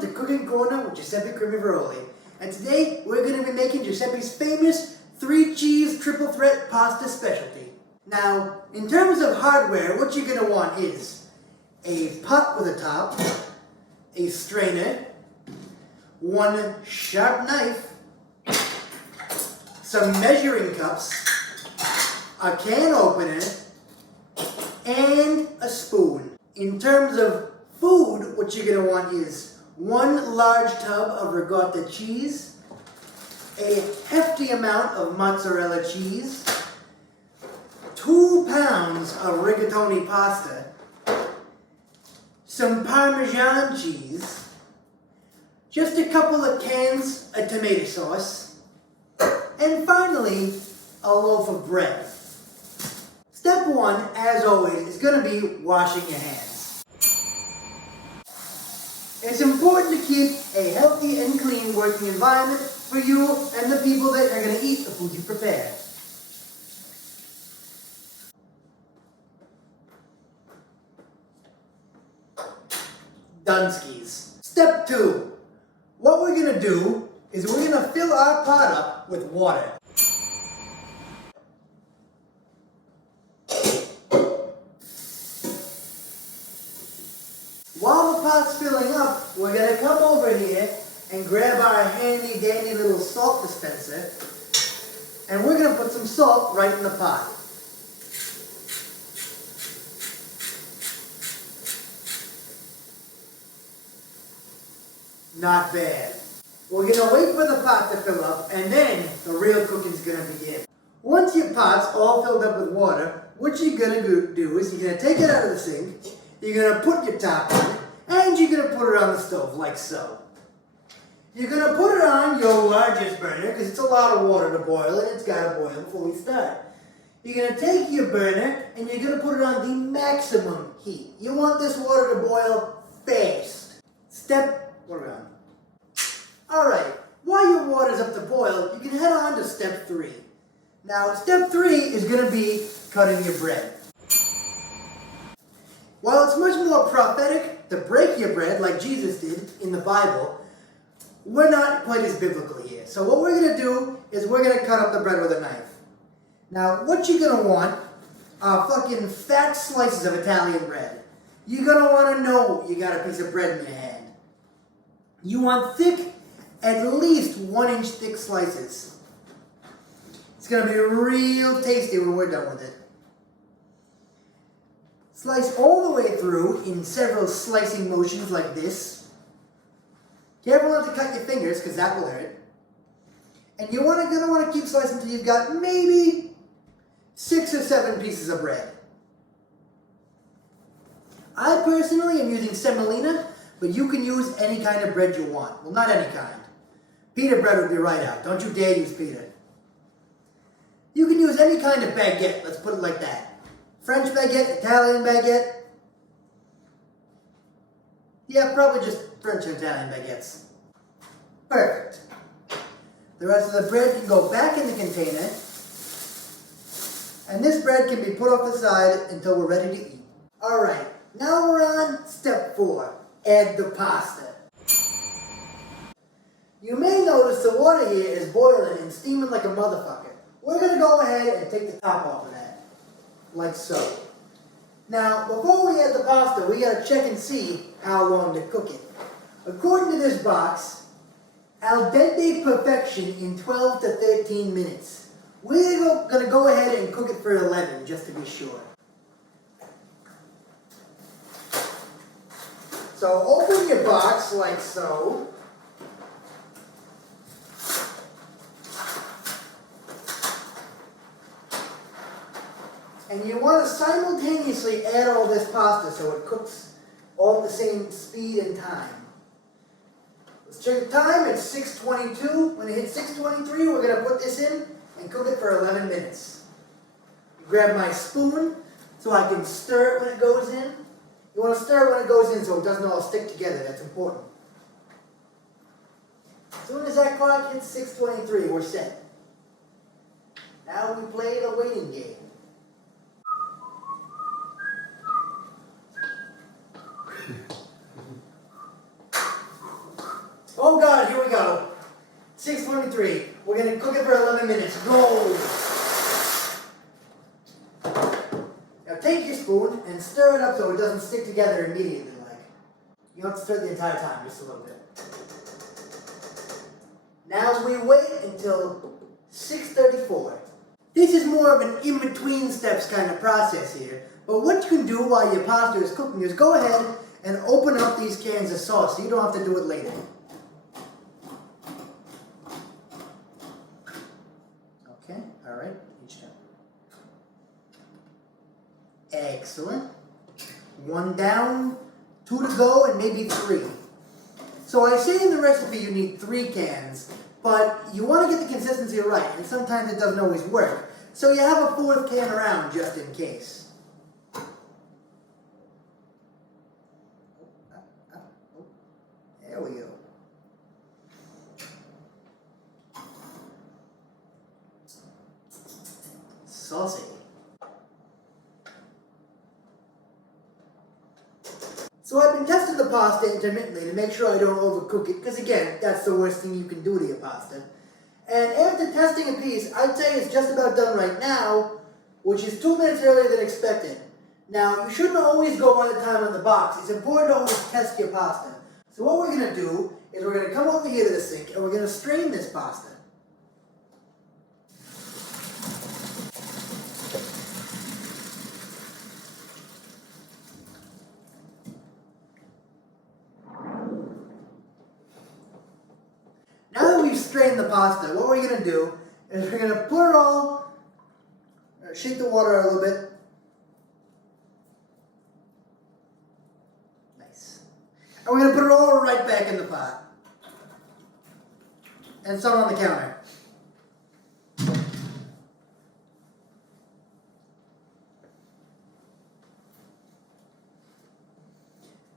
welcome to Cooking Corner with Giuseppe CrimiVaroli. And today we're going to be making Giuseppe's famous 3-cheese triple threat pasta specialty. Now, in terms of hardware, what you're going to want is a pot with a top, a strainer, one sharp knife, some measuring cups, a can opener, and a spoon. In terms of food, what you're going to want is one large tub of ricotta cheese, a hefty amount of mozzarella cheese, 2 pounds of rigatoni pasta, some Parmesan cheese, just a couple of cans of tomato sauce, and finally, a loaf of bread. Step 1, as always, is going to be washing your hands. It's important to keep a healthy and clean working environment for you and the people that are going to eat the food you prepare. Dunskies. Step 2. What we're going to do is we're going to fill our pot up with water. While the pot's filling up, we're going to come over here and grab our handy dandy little salt dispenser, and we're going to put some salt right in the pot. Not bad. We're going to wait for the pot to fill up, and then the real cooking's going to begin. Once your pot's all filled up with water, what you're going to do is you're going to take it out of the sink, you're going to put your top on it, and you're going to put it on the stove, like so. You're going to put it on your largest burner, because it's a lot of water to boil, and it's got to boil before we start. You're going to take your burner, and you're going to put it on the maximum heat. You want this water to boil fast. What are we on? Alright, while your water's up to boil, you can head on to step 3. Now, step 3 is going to be cutting your bread. While it's much more prophetic to break your bread like Jesus did in the Bible, we're not quite as biblical here. So what we're going to do is we're going to cut up the bread with a knife. Now, what you're going to want are fucking fat slices of Italian bread. You're going to want to know you got a piece of bread in your hand. You want thick, at least 1-inch thick slices. It's going to be real tasty when we're done with it. Slice all the way through in several slicing motions like this. Careful not to cut your fingers, because that will hurt. And you're going to want to keep slicing until you've got maybe 6 or 7 pieces of bread. I personally am using semolina, but you can use any kind of bread you want. Well, not any kind. Pita bread would be right out. Don't you dare use pita. You can use any kind of baguette, let's put it like that. French baguette, Italian baguette. Yeah, probably just French and Italian baguettes. Perfect. The rest of the bread can go back in the container. And this bread can be put off the side until we're ready to eat. Alright, now we're on step 4. Add the pasta. You may notice the water here is boiling and steaming like a motherfucker. We're going to go ahead and take the top off of that. Like so. Now, before we add the pasta, we got to check and see how long to cook it. According to this box, al dente perfection in 12 to 13 minutes. We're going to go ahead and cook it for 11, just to be sure. So open your box like so. And you want to simultaneously add all this pasta so it cooks all at the same speed and time. Let's check the time. It's 6:22. When it hits 6:23, we're going to put this in and cook it for 11 minutes. Grab my spoon so I can stir it when it goes in. You want to stir it when it goes in so it doesn't all stick together. That's important. As soon as that clock hits 6:23, we're set. Now we play the waiting game. Oh God, here we go. 6:23. We're gonna cook it for 11 minutes. Go! Now take your spoon and stir it up so it doesn't stick together immediately. You don't have to stir it the entire time, just a little bit. Now we wait until 6:34. This is more of an in-between steps kind of process here. But what you can do while your pasta is cooking is go ahead and open up these cans of sauce so you don't have to do it later. Okay, alright, each time. Excellent. One down, 2 to go, and maybe 3. So I say in the recipe you need 3 cans, but you want to get the consistency right, and sometimes it doesn't always work. So you have a 4th can around just in case. There we go. Saucy. So I've been testing the pasta intermittently to make sure I don't overcook it, because again, that's the worst thing you can do to your pasta. And after testing a piece, I'd say it's just about done right now, which is 2 minutes earlier than expected. Now, you shouldn't always go by the time on the box. It's important to always test your pasta. So what we're going to do is we're going to come over here to the sink and we're going to strain this pasta. Now that we've strained the pasta, what we're going to do is we're going to put it all, shake the water out a little bit. Nice. And we're going to put it all right back in the pot. And some on the counter.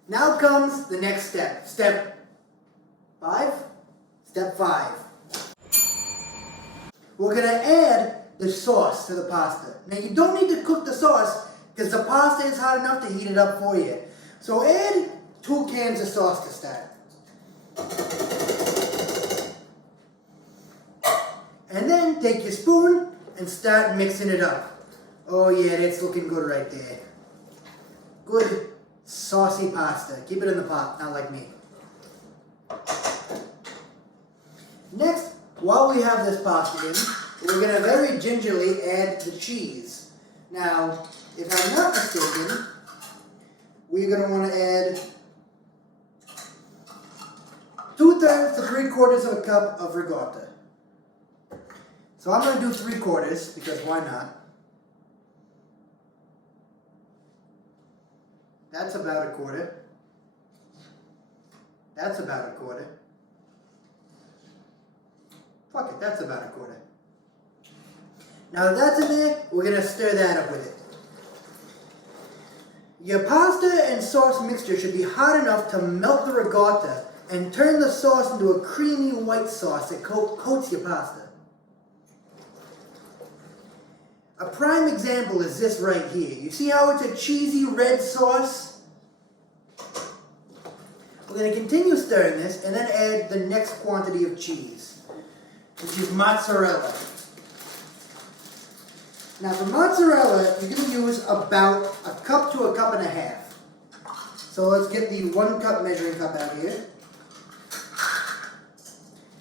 Now comes the next step. Step 5. Step 5. We're going to add the sauce to the pasta. Now you don't need to cook the sauce because the pasta is hot enough to heat it up for you. So add 2 cans of sauce to start. And then take your spoon and start mixing it up. Oh yeah, that's looking good right there. Good saucy pasta. Keep it in the pot, not like me. Next, while we have this pasta in, we're going to very gingerly add the cheese. Now, if I'm not mistaken, we're going to want to add 2/3 to 3/4 of a cup of ricotta. So I'm going to do 3/4 because why not? That's about 1/4. That's about 1/4. Fuck it, that's about 1/4. Now that that's in there, we're going to stir that up with it. Your pasta and sauce mixture should be hot enough to melt the ricotta and turn the sauce into a creamy white sauce that coats your pasta. A prime example is this right here. You see how it's a cheesy red sauce? We're going to continue stirring this and then add the next quantity of cheese, which is mozzarella. Now for mozzarella, you're going to use about 1 cup to 1.5 cups. So let's get the 1 cup measuring cup out here.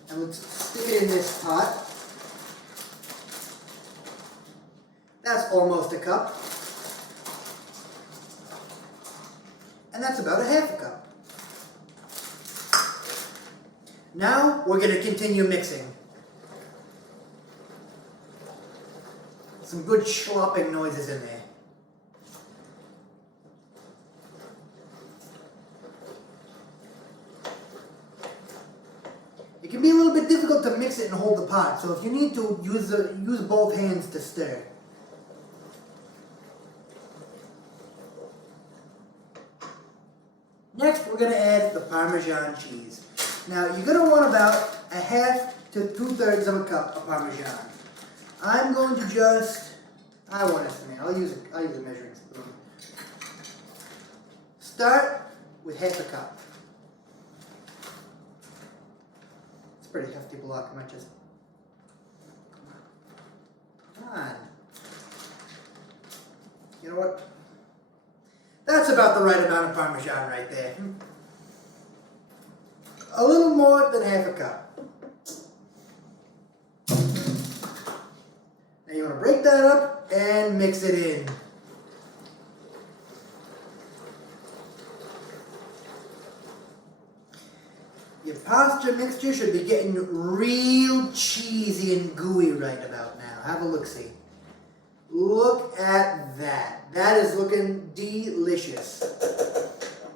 And let's stick it in this pot. That's almost 1 cup. And that's about 1/2 cup. Now we're going to continue mixing. Some good slopping noises in there. It can be a little bit difficult to mix it and hold the pot, so if you need to, use both hands to stir. Next, we're going to add the Parmesan cheese. Now, you're going to want about 1/2 to 2/3 of a cup of Parmesan. I'm going to just, I won't estimate, I'll use a measuring spoon. Start with 1/2 cup. pretty hefty block. I might just... Come on. You know what? That's about the right amount of Parmesan right there. A little more than half a cup. Now you want to break that up and mix it in. Your pasta mixture should be getting real cheesy and gooey right about now. Have a look-see. Look at that. That is looking delicious.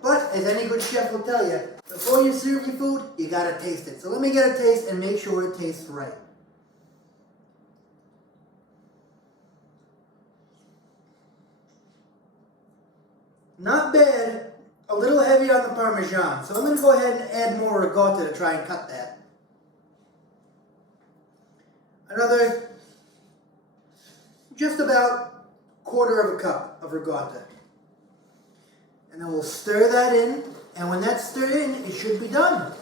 But, as any good chef will tell you, before you serve your food, you gotta taste it. So let me get a taste and make sure it tastes right. Not bad. A little heavy on the Parmesan. So I'm going to go ahead and add more ricotta to try and cut that. Another just about 1/4 cup of ricotta. And then we'll stir that in. And when that's stirred in, it should be done.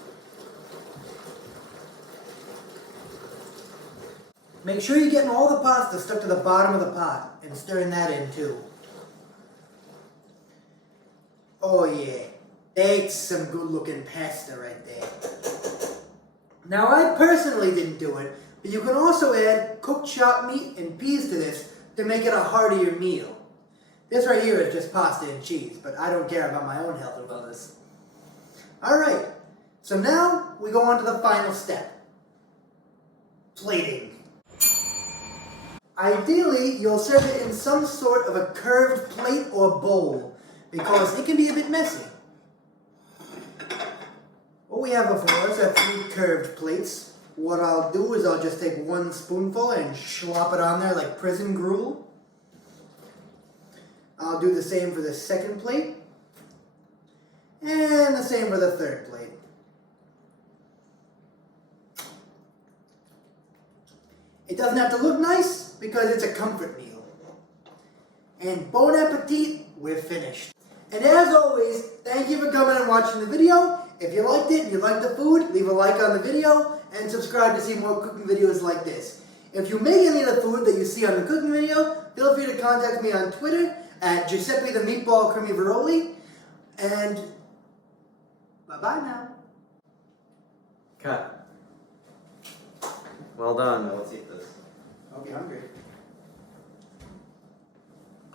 Make sure you're getting all the pasta stuck to the bottom of the pot and stirring that in too. Oh yeah, that's some good looking pasta right there. Now I personally didn't do it, but you can also add cooked chopped meat and peas to this to make it a heartier meal. This right here is just pasta and cheese, but I don't care about my own health and wellness. Alright, so now we go on to the final step. Plating. Ideally, you'll serve it in some sort of a curved plate or bowl, because it can be a bit messy. What we have before us are 3 curved plates. What I'll do is I'll just take 1 spoonful and slop it on there like prison gruel. I'll do the same for the second plate. And the same for the third plate. It doesn't have to look nice because it's a comfort meal. And bon appetit, we're finished. And as always, thank you for coming and watching the video. If you liked it and you liked the food, leave a like on the video and subscribe to see more cooking videos like this. If you make any of the food that you see on the cooking video, feel free to contact me on Twitter at Giuseppe the Meatball CrimiVaroli. And bye-bye now. Cut. Well done. Now let's eat this. I'll be hungry.